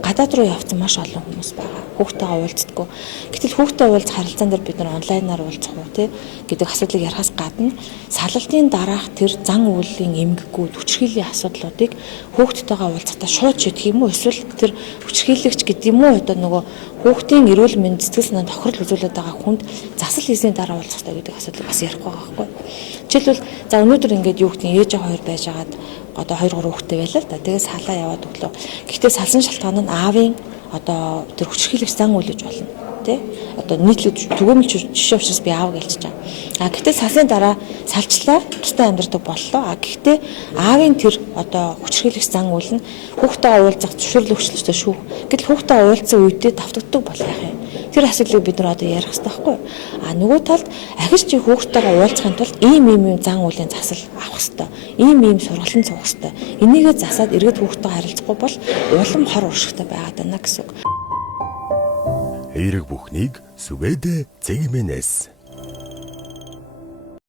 гадаад руу явсан маш олон хүмүүс байгаа. Хүүхдтэйгээ уулздаггүй. Гэтэл хүүхдтэй уулзах харилцаан дээр бид нар онлайнаар уулзах уу тий гэдэг асуудлыг ярихаас гадна салалтын дараах тэр зан үйлийн эмгэггүй хүчирхийллийн асуудлуудыг хүүхдтэйгээ уулзахдаа шууд шийдэх юм уу эсвэл тэр хүчирхийлэгч гэдэг юм уу одоо нөгөө хүүхдийн эрүүл мэнд сэтгэл санаанд тохирол үзүүлээд байгаа хүнд засал хийсний дараа уулзахтай гэдэг асуудлыг бас ярихгүй байгаа байхгүй. Жишээлбэл за өнөөдөр ингээд юу гэдэг ээж хоёр байж байгаад одоо 2 3 хүүхдтэй байлаа л да. Тэгээд салаа яваад өглөө. Гэхдээ салсан шалтгаан нь аавын одоо тэр хүчирхийлэгч зан үйл гэж болно. Тэ? Одоо нийтлэг түгээмэл жишээ учраас би аав гэлж байгаа. А гэхдээ салсын дараа салчлаа тустай амьдрдаг боллоо. А гэхдээ аавын тэр одоо хүчирхийлэгч зан үйл нь хүүхдтэйгээ уулзах зөвшөөрөл өгчлөстэй шүү. Гэтэл хүүхдтэйгээ уулзсан үедээ давтагддаг болох юм. Тэр асуудлыг бид нар одоо ярих хэрэгтэй байхгүй. А нөгөө талд ахиж чи хүүхдтэйгээ уулзахын тулд ийм зан үйлийн засал авах хэрэгтэй. Ийм сургалан цугах хэрэгтэй. Энийгээ засаад эргээд хүүхдтэйгээ харилцахгүй бол улам хор уршигтай байгаад байна гэсэн үг. Эерэг бүхнийг Сүбэдэ Цэгмэнэс